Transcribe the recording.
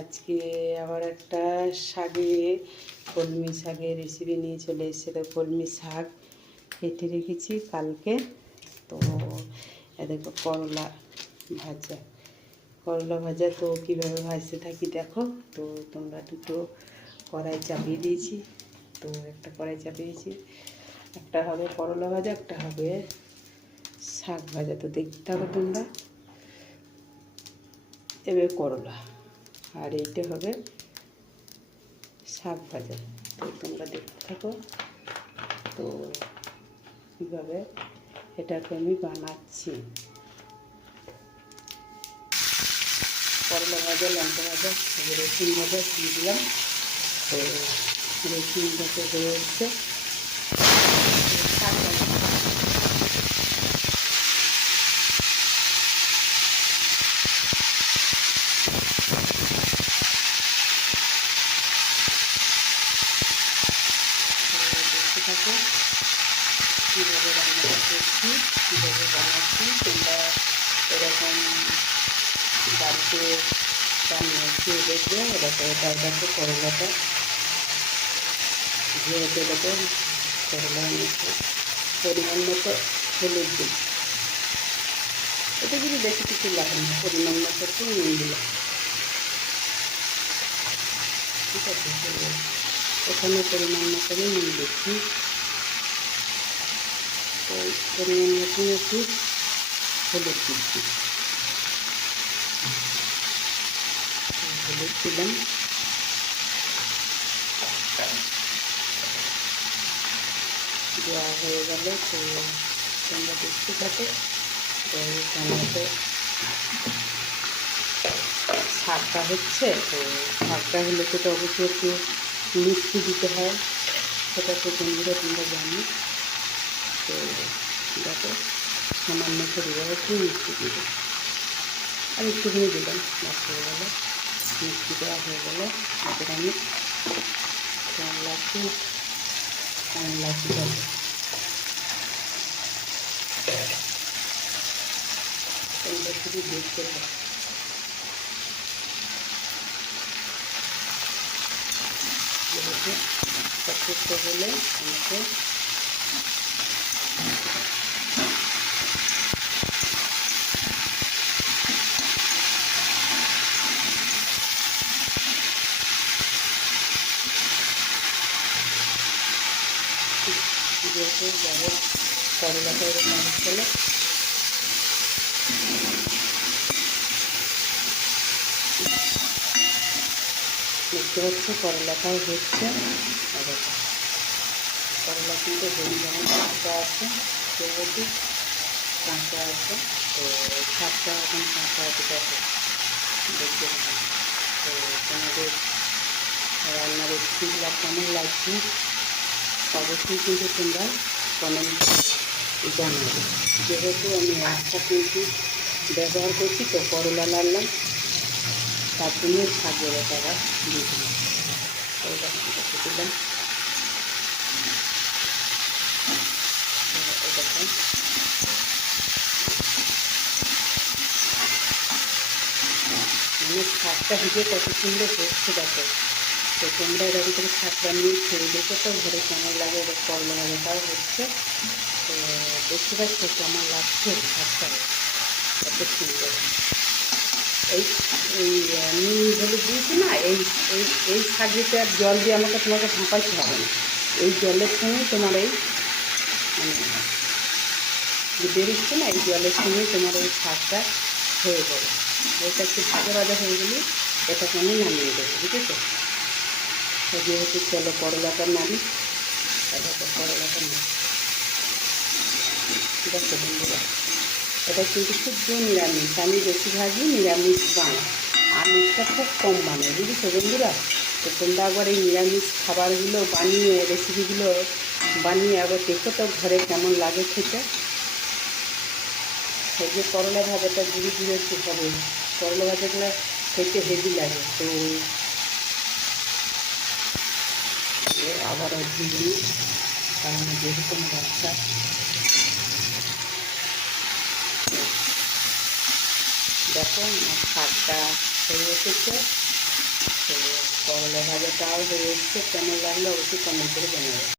আজকে আবার একটা কলমি শাকের রেসিপি নিয়ে চলে এসেছে। তো কলমি শাক কেটে রেখেছি কালকে। তো দেখো করলা ভাজা তো কীভাবে ভাজতে থাকি দেখো। তো তোমরা দুটো কড়াই চাপিয়ে দিয়েছি। তো একটা কড়াই চাপিয়েছি, একটা হবে করলা ভাজা, একটা হবে শাক ভাজা। তো দেখতে থাকো তোমরা। এবার করলা আর এইটা হবে শাক ভাজা। তো তোমরা দেখতে থাকো। তো কীভাবে এটাকে আমি বানাচ্ছি। করলা ভাজা, লঙ্কা ভাজা, রসুন ভাজা দিয়ে দিলাম। তো রসুন ভাজা হয়ে এসছে। শাক ভাজা দেখতে থাকো কীভাবে রান্নাটা করছি, কীভাবে বানাচ্ছি। তোমরা এরকম বাড়িতে রান্না খেয়ে দেখবে। এরকম দেখো করলাটা যেহেতু এরকম করলার মতো পরিমাণ মতো হলুদ দিই। এটা যদি বেশি কিছু লাগে না, পরিমাণ মতো একটু নুন দিলাম, ঠিক আছে। এখানে পরিমাণ মতো নুন দিচ্ছি। তো পরিমাণ মতো একটু হলুদ দিচ্ছি, হলুদ দিলাম। দেওয়া হয়ে গেল। তো তোমরা দেখতে থাকো। তো টমেটো শাকটা হচ্ছে। তো শাকটা হলে তো অবশ্যই একটু মিষ্টি দিতে হয়, সেটা তো বন্ধুরা তোমরা জানো। তো দেখো সামান্য পরিবার একটু মিষ্টি দিবে, আর একটুখানি দিলাম, বাস হয়ে গেলো। মিষ্টি দেওয়া হয়ে গেলো। এবার আমি কেমন লাগছে তোমরা শুধু দেখতে থাকো। যথেষ্ট হলে আমাকে যেহেতু যাবো করলাটা এরকম হচ্ছিলো। দেখতে পাচ্ছ করলাটাও হচ্ছে। করলা কিন্তু যেমন কাঁচা আছে, সেহেতু কাঁচা আছে। তো শাকটা এখন কাঁচা আছে দেখো, দেখতে পাবো। তো তোমাদের রান্নার রেসিপিগুলো কেমন লাগছে অবশ্যই কিন্তু তোমরা কমেন্ট জানাবে। যেহেতু আমি একটা কিন্তু ব্যবহার করছি, তো করলা নাড়লাম, তার জন্য শাকের এটা দিয়ে দিলাম। দিলাম এরকম। মানে শাকটা ভিজে কত সুন্দর হচ্ছে দেখো। তো তোমরা এরকম করে শাকটা নিয়ে খেয়ে দেখো তো ঘরে কেমন লাগে। এবার করলা ভাজাটাও হচ্ছে। তো দেখতে পাচ্ছ কেমন লাগছে শাকটা, কত সুন্দর। এই নুন হলুদ দিয়েছি না, এই শাক দিতে আর জল দিয়ে তোমাকে ভাপাইতে হবে না। এই জলের সঙ্গে তোমার এই যে বেরোচ্ছে না, এই জলের সঙ্গে তোমার এই শাকটা হয়ে যাবে। এটা একটু ভাজা ভাজা হয়ে গেলে এটাকে আমি নামিয়ে দেবো, বুঝেছো। তো যেহেতু চলো করলাটা নাড়ি, দেখো করলাটা নাড়ি। দেখো বন্ধুরা, এটা কিন্তু শুদ্ধ নিরামিষ। আমি বেশিরভাগই নিরামিষ বানাই, আমিষটা খুব কম বানাই, বুঝেছো বন্ধুরা। তো তোমরা আবার এই নিরামিষ খাবারগুলো বানিয়ে, রেসিপিগুলো বানিয়ে আবার দেখো তো ঘরে কেমন লাগে খেতে। এই যে করলা ভাজাটা ধীরে ধীরে হবে, করলা ভাজাগুলো খেতে হেভি লাগে। তো আবারও ধীরে, কারণ যেহেতু বাচ্চা দেখো আমার শাকটা হয়ে এসেছে। ভাজাটাও হয়ে এসছে, কেমন লাগলো অবশ্যই কমেন্ট করে জানাবে।